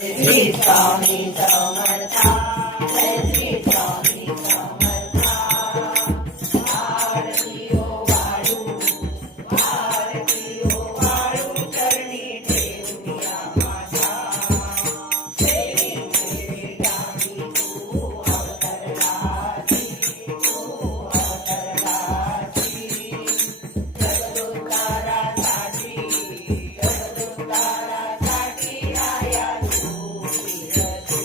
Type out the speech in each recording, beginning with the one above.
श्री स्वामी समर्थ जय श्री स्वामी समर्थ आरती ओ वाळू चरणी ठेवूया माझ्या देवी गावी तू अवतरलाची जगदुद्धारासाठी आया तू फिरती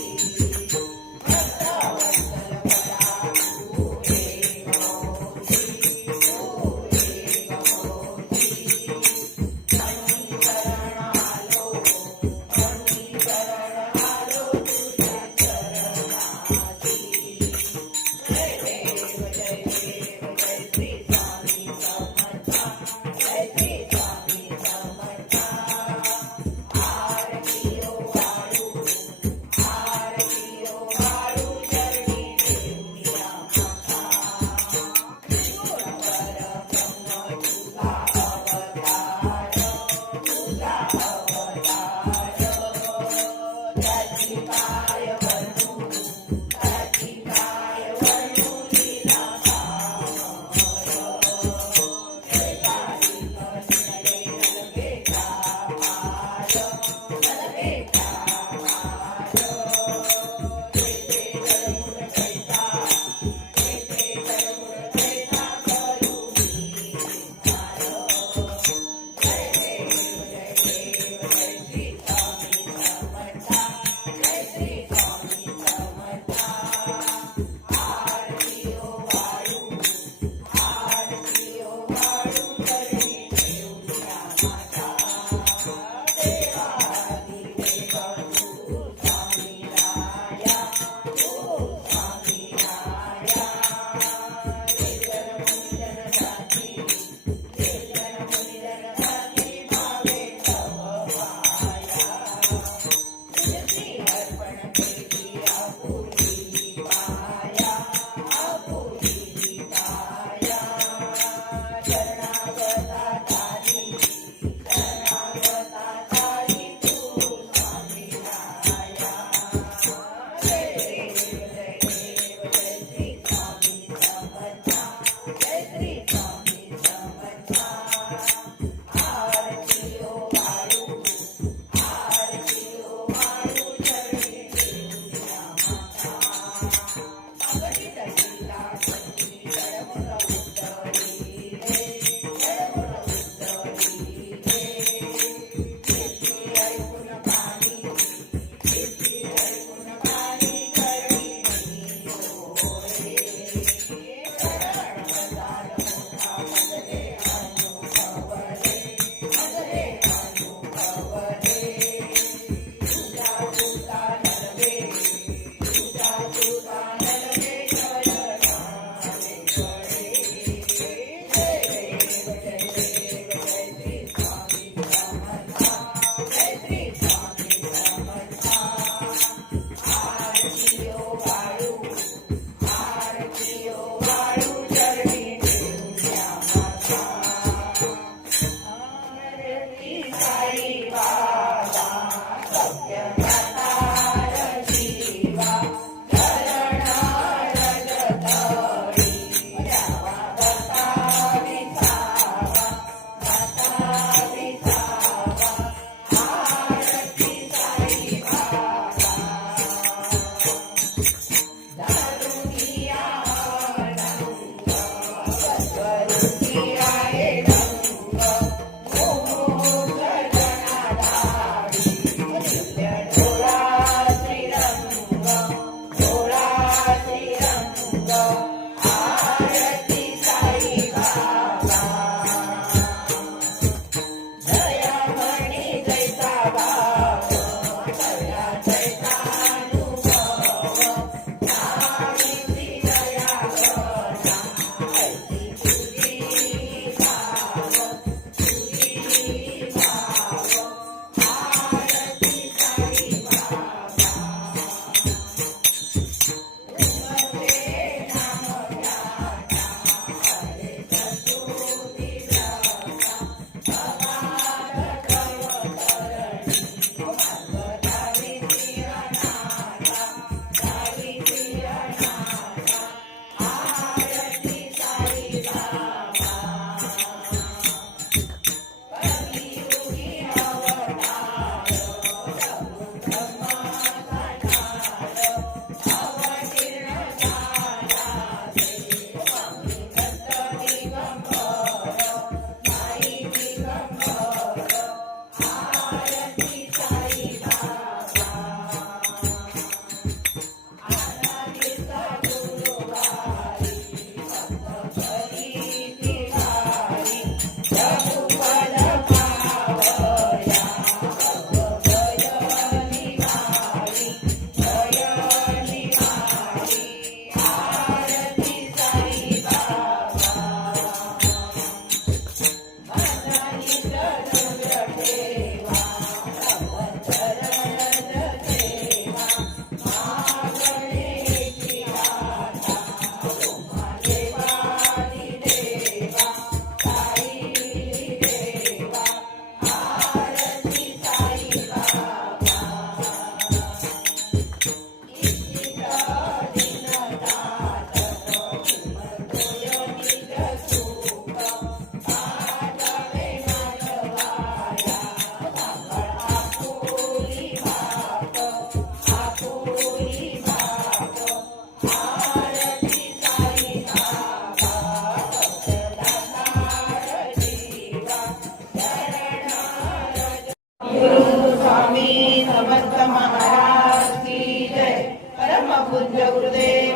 पूज्य गुरुदेव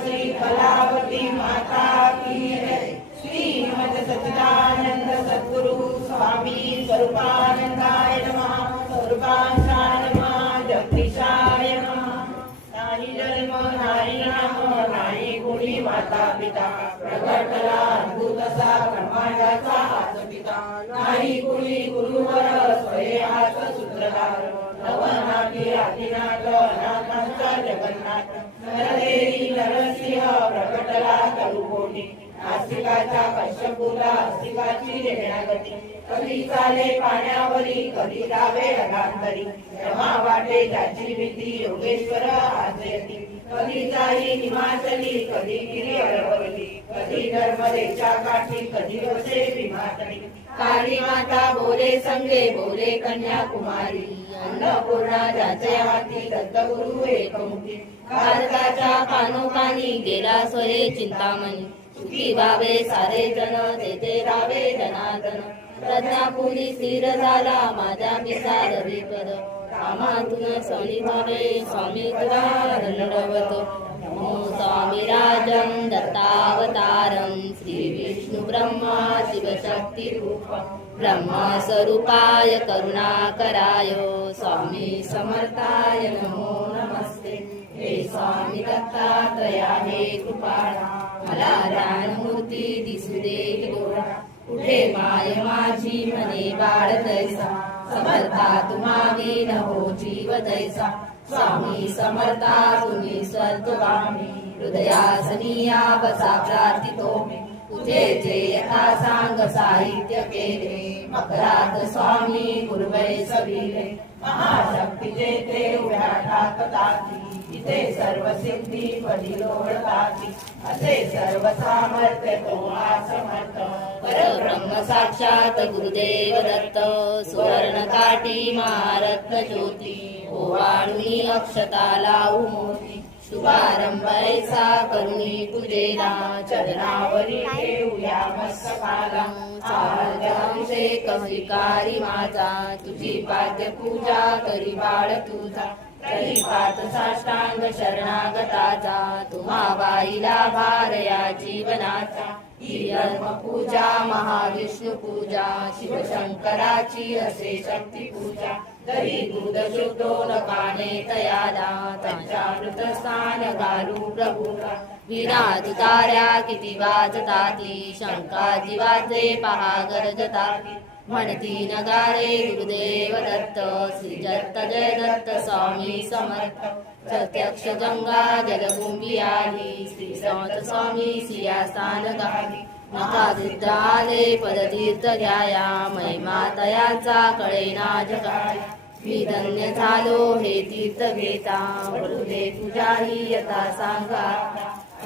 श्री कलावती माता की जय। श्रीमद सच्चिदानंद सद्गुरु स्वामी स्वरूपानंदाय नमः। स्वरूपांशाय नमः। जगदीशाय नमः। नाही जन्म नाही नाम नाही गुणी माता पिता प्रगटला अद्भुत असा ब्रह्मांडाचा हाच पिता नाही कुणी गुरुवर स्वयंहाच सूत्रधार नवनाथी आदिनाथ अनाथांचा जगन्नाथ नरदेवी नरसिंह प्रकटला तरुकोटी नासिकाच्या कश्यपूला अस्तिकाची रेणागती कधी चाले पाण्यावरी कधी जावे रगांतरी तेव्हा वाटे त्याची भीती योगेश्वर आजयती कधी जाई हिमाचली कधी गिरी अरवली कधी नर्मदेच्या काठी कधी वसे भीमातली काली माता बोले संगे बोले कन्याकुमारी अन्नपूर्णा ज्याचे हाती दत्तगुरु एकमुखी भारताच्या कानोकानी गेला स्वरे चिंतामणी सुखी व्हावे सारे जन तेथे रावे जनार्दन प्रज्ञापुरी स्थिर झाला माझ्या पिता रविपद कामातून सणी भावे स्वामी तुला दंडवत नमो स्वामी राजं दत्तावतारं श्री विष्णु ब्रह्मा शिवशक्ती रूपं ब्रह्मस्वरूपाय करुणाकराय स्वामी समर्थाय नमो नमस्ते हे स्वामी दत्तात्रया हे कृपाळा मला ध्यानमूर्ती दिसू दे डोळा कुठे माय माझी म्हणे बाळ तैसा समर्था तुम्हावी न हो जीव तैसा स्वामी समर्था तुम्ही स्वर्गगामी हृदयासनी या बसा प्रार्थितो मी तुझे जे यथा सांग साहित्य केले मकरात स्वामी पूर्वै सविले महाशक्तीचे ते उड्या टाकताती इथे सर्व सिद्धी पदी लोळताती असे सर्व सामर्थ्य तो समर्थ परब्रह्म साक्षात गुरुदेव दत्त सुवर्ण काठी महारत्न ज्योती ओवाळूनी अक्षता लावू मोती शुभारंभ ऐसा करुणी पूजेला चरणावरी ठेवूया मस्तकाला अभिषेक स्वीकारी माझा तुझी पाद्य पूजा करी बाळ तुझा पात साष्टांग शरणागताचा तुम्हा बाईला भार या जीवनाचा ही पूजा महाविष्णू पूजा शिवशंकराची असे शक्ती पूजा दही दूध शुद्धोन काने तयाला पंचामृत स्नान घालू प्रभूला विना तुतार्या किती वाजताती शंका जीवाचे पहा गरजताती म्हणती नगारे गुरुदेव दत्त श्री दत्त जय दत्त स्वामी समर्थ प्रत्यक्ष गंगा जलकुंभी आली श्री संत स्वामी सियास्थान गाली नका दुद्ध आले पदतीर्थ घ्याया महिमा तयाचा कळेना जगाया मी धन्य झालो हे तीर्थ घेता वळू तुझ्याही यथा सांगा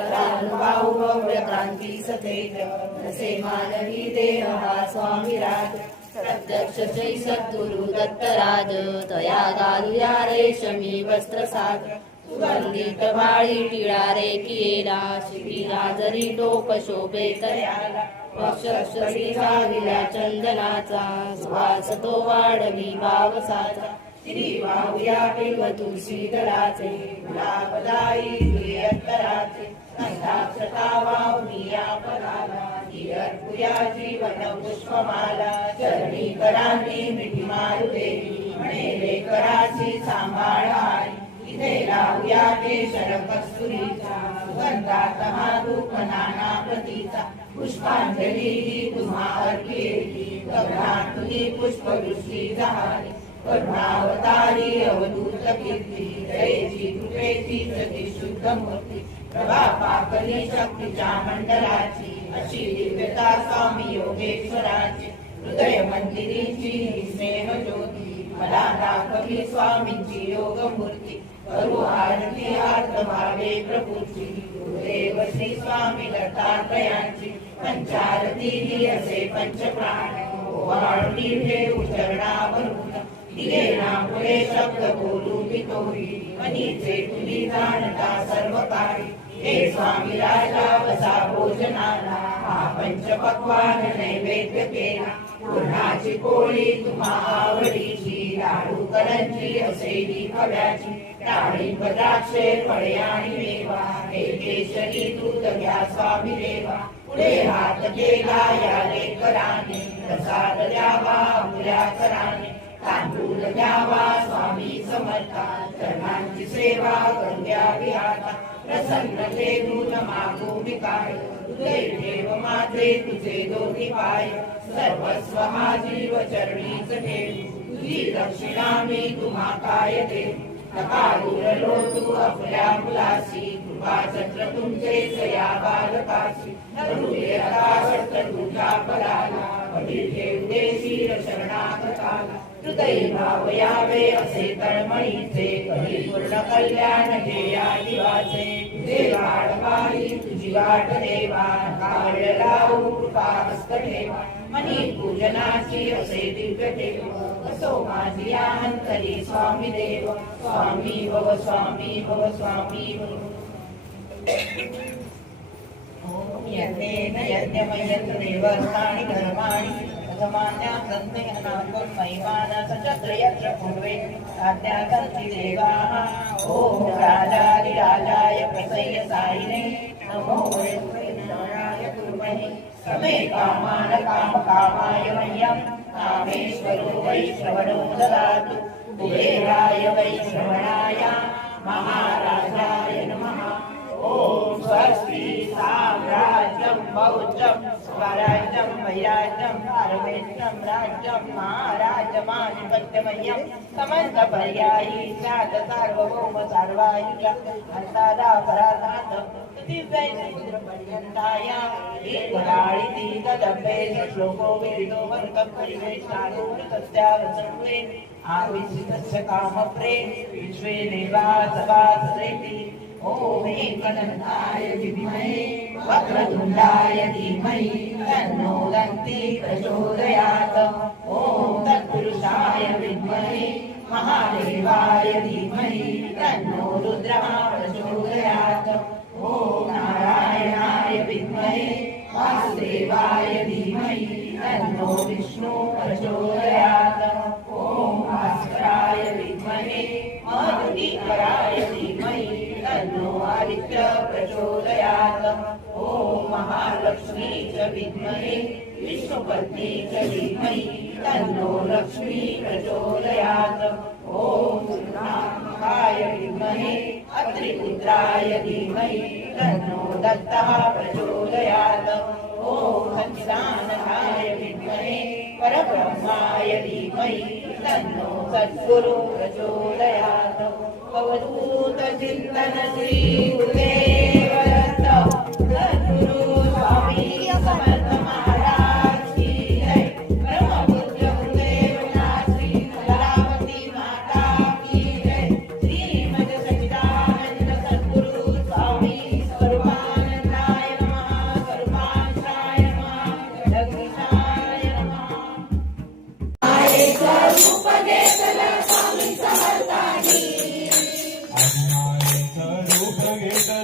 अनुभाऊ भव्य क्रांती सतेज नसे मानवी देह हा स्वामी राज प्रत्यक्ष जय सद्गुरु दत्तराज तया घालूया रेशमी वस्त्र साज सुगंधित भाळी टिळा रे किएला शिबिरा जरी टोप शोभे तयाला वक्षस्थळी झालेल्या चंदनाचा सुवास तो वाढवी वावसाचा श्री वाहुया पिंग तुळशी दलाचे गुलाबदायी प्रियंतराचे संताक्षता वाहुनिया पदाला अर्पुया जीवन पुष्पमाला चरणी करांनी मिठी मारू देवी म्हणे लेकराची सांभाळ आई इथे लावूया केशर कस्तुरीचा सुगंधात महाधूप नाना प्रतीचा पुष्पांजली तुम्हा अर्पिली गगनातुनी पुष्पवृष्टी झाली करुणावतारी अवधूत कीर्ती जयची कृपेची प्रति शुद्ध मूर्ती प्रभा पाकली शक्तीच्या मंडलाची अशी दिव्यता स्वामी योगेश्वराची हृदय मंदिरीची स्नेह ज्योती मला दाखवली स्वामींची योग मूर्ती करू आरती आर्त भावे प्रभूची गुरुदेव श्री स्वामी दत्तात्रयांची पंचारती असे पंचप्राण वाळून ठेवू चरणावरून दिले ना पुढे शब्द बोलू पितोरी मनीचे तुझी जाणता सर्व काही हे स्वामी राजा बसा भोजनाला हा पंचपक्वान नैवेद्य केला पूर्णाची पोळी तुम्हा आवडीची लाडू करंजी असेली खव्याची डाळिंब द्राक्षे फळे आणि मेवा हे केशरी दूध घ्या स्वामी देवा पुढे हात केला या लेकराने प्रसाद द्यावा आपल्या कराने तांदूळ घ्यावा स्वामी समर्था चरणांची सेवा करू द्यावी आता प्रसन्न दूध मागू मी काय तुझे ठेव माझे तुझे दोन्ही पाय सर्वस्व हा जीव चरणीच ठेव तुझी दक्षिणा मी तुम्हा काय देव नका दूरलो तू आपल्या मुलासी कृपाचक्र तुमचेच या बालकासी हृदय आकाशत तुझ्या पराला वडील ठेव दे शिर शरणात काला हृदय भाव यावे असे तळमळीचे कधी पूर्ण कल्याण हे या जीवाचे तुझे वाढवाई तुझी वाट देवा काळ लावू कृपा हस्त ठेवा मनी पूजनाची असे दिव्य ठेव असो माझी अंतरी स्वामी देव स्वामी भव स्वामी भव स्वामी भव ओम यज्ञेन यज्ञमयत्र देवस्थानि धर्माणि प्रथमान्या सन्ते अनाकुल महिमान सचत्र यत्र पूर्वे आज्ञासन्ति देवाः ओम राजाधिराजाय प्रसय्य सायिने नमो वैष्णवाय कुर्महे समे कामान कामकामाय मह्यं कामेश्वरो वैश्रवणो ददातु कुबेराय वैश्रवणाय महाराजाय नमः ओम स्वस्ति साम्राज्यं मौज्यं स्वराज्यं वैराज्यं पारमेश्वरं राज्यं महाराजमाधिपत्यमह्यं समन्तपर्यायी स्यात् सार्वभौम सर्वायुष अन्तादापराधात् दिव्यैर्पर्यन्ताय एकराळिति तदभ्ये श्लोको वेदो वर्गं परिवेष्टानो तस्यावसंवे आविष्टस्य कामप्रे विश्वे देवासवासरेति ओम एकदन्ताय विद्महे वक्रतुण्डाय धीमहि तन्नो दन्ति प्रचोदयात् ओम तत्पुरुषाय विद्महे महादेवाय धीमहि तन्नो रुद्रः प्रचोदयात् ओम नारायणाय विद्महे वासुदेवाय धीमहि तन्नो विष्णु प्रचोदयात् ओम भास्कराय विद्महे मधुलीकराय धीमहि तन्नो आदित्य प्रचोदयात् ओम महालक्ष्मी च विद्महे विष्णुपत्नी च धीमहि तन्नो लक्ष्मी प्रचोदयात् ओम नारायणाय विद्महे अत्रिपुत्राय धीमहि तन्नो दत्तः प्रचोदयात् ओम सच्चिदानन्दाय विद्महे परब्रह्माय धीमहि तन्नो सद्गुरु प्रचोदयात् अवधूत चिंतन श्री गुरुदेव दत्त सद्गुरु स्वामी समर्थ महाराज की जय ब्रह्मपुत्र गुरुदेव श्री कलावती माता की जय श्रीमद सच्चिदानंद सद्गुरु स्वामी स्वरूपानंदाय नमः स्वरूपांशाय नमः जगदीशाय नमः आये स्वरूप घेतला स्वामी समर्थानी स्वरूप घेतला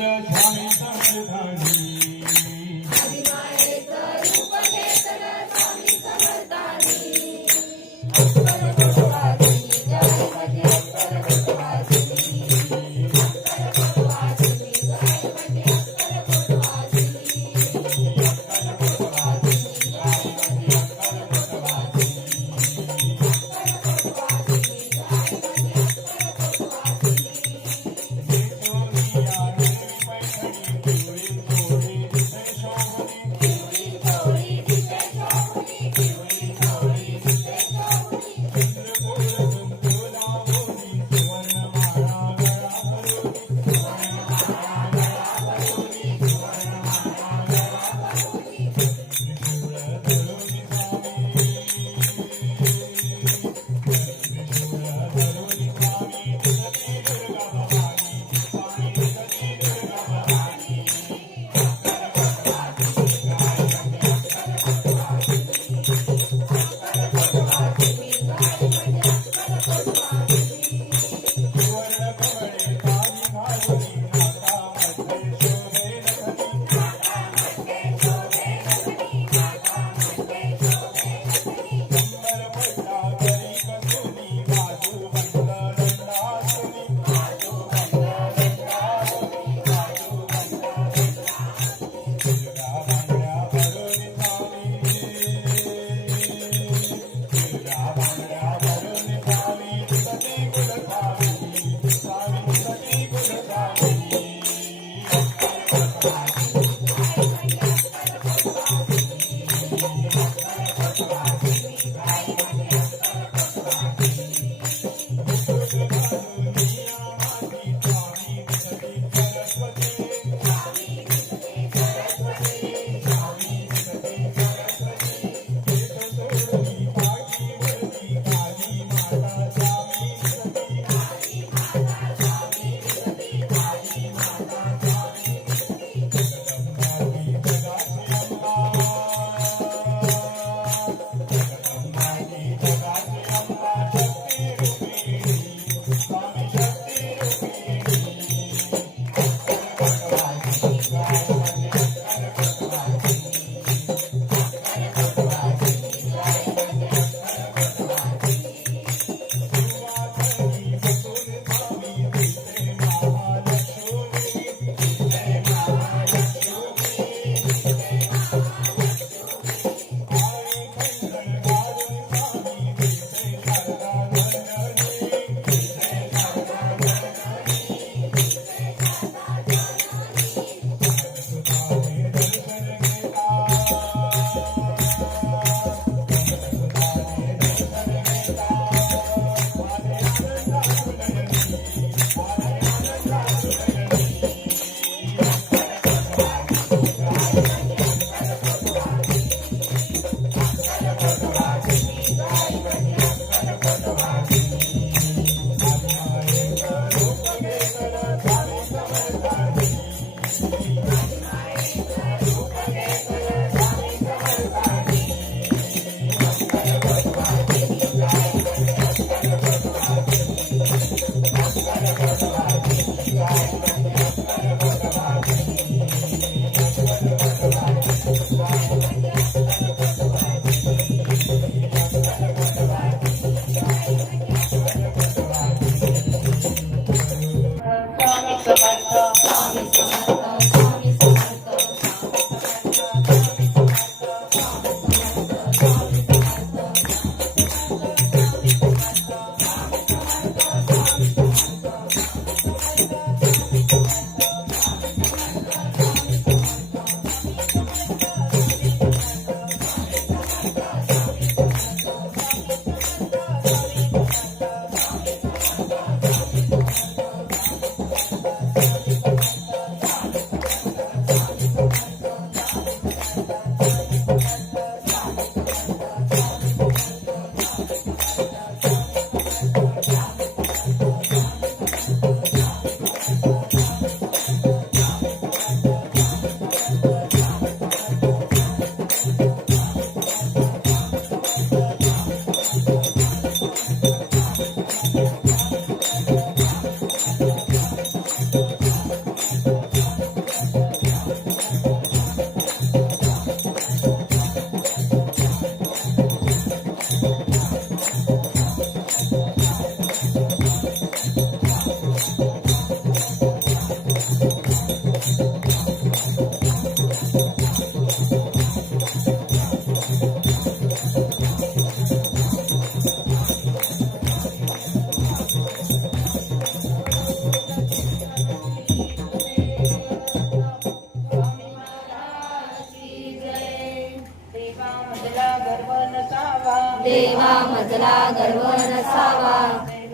देवा मजला गर्व नसावा, असेल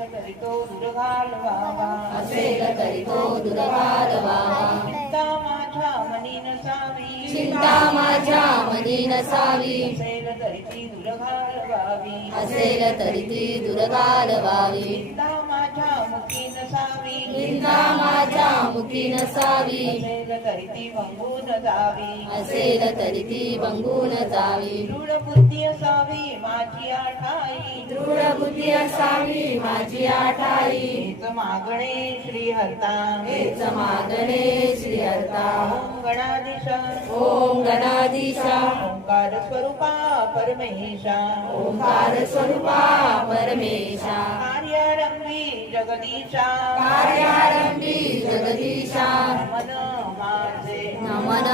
तरी तो दूर घालवावा. चिंता माझ्या मनी नसावी, चिंता माझ्या मनी नसावी, असेल तरी ती दूर घालवावी, असेल तरी ती दूर घालवावी. चिंता माझ्या मुखी नसावी, चिंता माझ्या मुखी नसावी, असेल तरी ती भंगून जावी, असेल तरी ती भंगून जावी. दृढ बुद्धी असावी माझी आठाई, दृढ बुद्धी असावी माझी आठाई, हेच मागणे श्री हरता, हेच मागणे श्री हरता. ओम गणाधीशा, ओम गणाधीशा, ओंकार स्वरूपा परमेशा, ओंकार स्वरूपा परमेशा. कार्यारंभी जगदीशा, कार्यारंभी जगदीशा, मन माझे नमन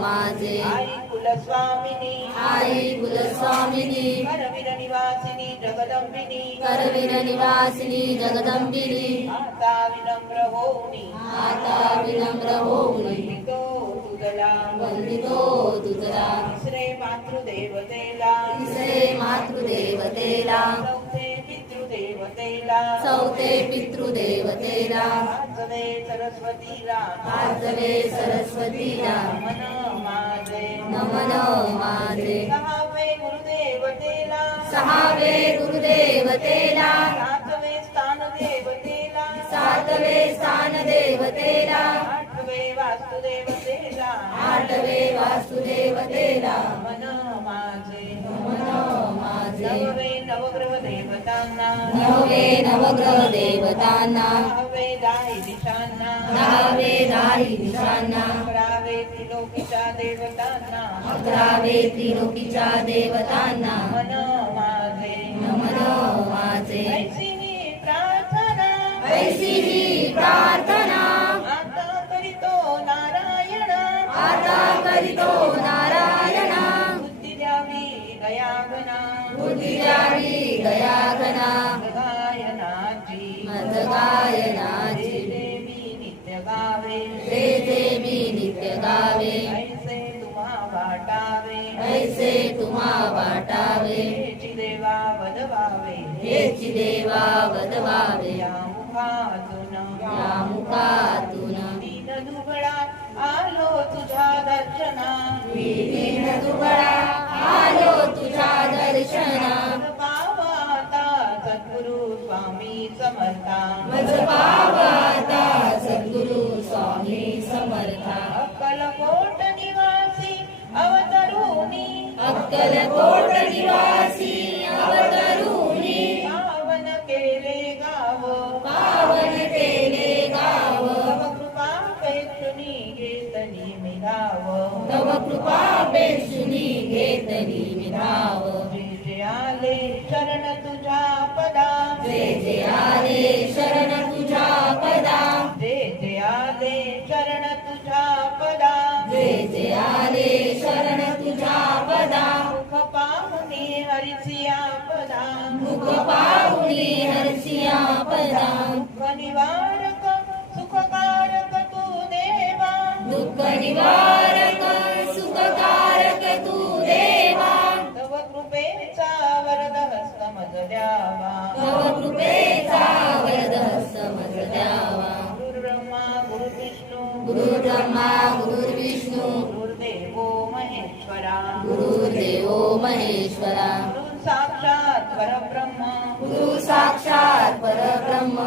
माझे. आई कुलस्वामिनी, आई कुलस्वामिनी, करवीर निवासिनी जगदंबिनी, करवीर निवासिनी जगदंबिनी, आता विनम्र होऊनी, आता विनम्र होऊन वंदितो तुझला, वंदितो तुझला. तिसरे मातृदेवतेला, तिसरे मातृदेवतेला, चौथे पितृदेवतेला, पितृदेवतेला चौथे पितृदेवतेला पाचवे सरस्वतीला पाचवे सरस्वतीला नमन माझे नमन माझे सहावे गुरुदेवतेला सहावे गुरुदेवतेला सातवे स्थान देवतेला सातवे स्थान देवतेला आठवे वास्तुदेवतेला आठवे वासुदेवतेला नमन माझे नमन माझे नववे नवग्रह देवतांना नववे नवग्रह देवतांना दहावे दाही दिशांना दहावे दाही दिशांना अकरावे त्रिलोकीच्या देवतांना अकरावे त्रिलोकीच्या देवतांना नमन माझे नमन माझे ऐसी ही प्रार्थना ऐसी ही प्रार्थना आता करीतो नारायण आता करीतो नारायण बुद्धी द्यावी दयागना बुद्धी द्यावी दयाघना गायनाची मज गायनाची देवी नित्य गावे जे देवी नित्य गावे ऐसे तुम्हा वाटावे ऐसे तुम्हा वाटावे हेची देवा वदवावे हेची देवा वदवावे या मुखातून या मुखातून दीन दुबळा आलो तुझ्या दर्शना दीन दुबळा आलो तुझ्या दर्शना पावाता सद्गुरु स्वामी समर्था मज पावता सद्गुरु स्वामी समर्था अक्कलकोट निवासी अवतरुणी अक्कलकोट निवासी अवतरुणी पावन केले गाव पावन केले गाव तव कृपा पेक्षुनी घेतली मी धाव तव कृपा पेक्षुनी घेतली मी धाव जे जे आले शरण तुझ्या पदा जे जे आले शरण तुझ्या पदा जे जे आले शरण तुझ्या पदा जे जे आले शरण तुझ्या पदा मुख पाहुनी हरिसिया पदा मुख पाहुनी हर्षिया पदा दुःख निवारक सुखकारक तू देवा दुःख निवारक सुखकारक तू देवा तव कृपेचा वरद हस्त मज द्यावा तव कृपेचा वरदहस्त मज द्यावा गुरुब्रह्मा गुरुविष्णू गुरुब्रह्मा गुरुर्विष्णू गुरुदेवो महेश्वरा गुरुर्देवो महेश्वरा गुरु साक्षात परब्रह्म गुरु साक्षात परब्रह्म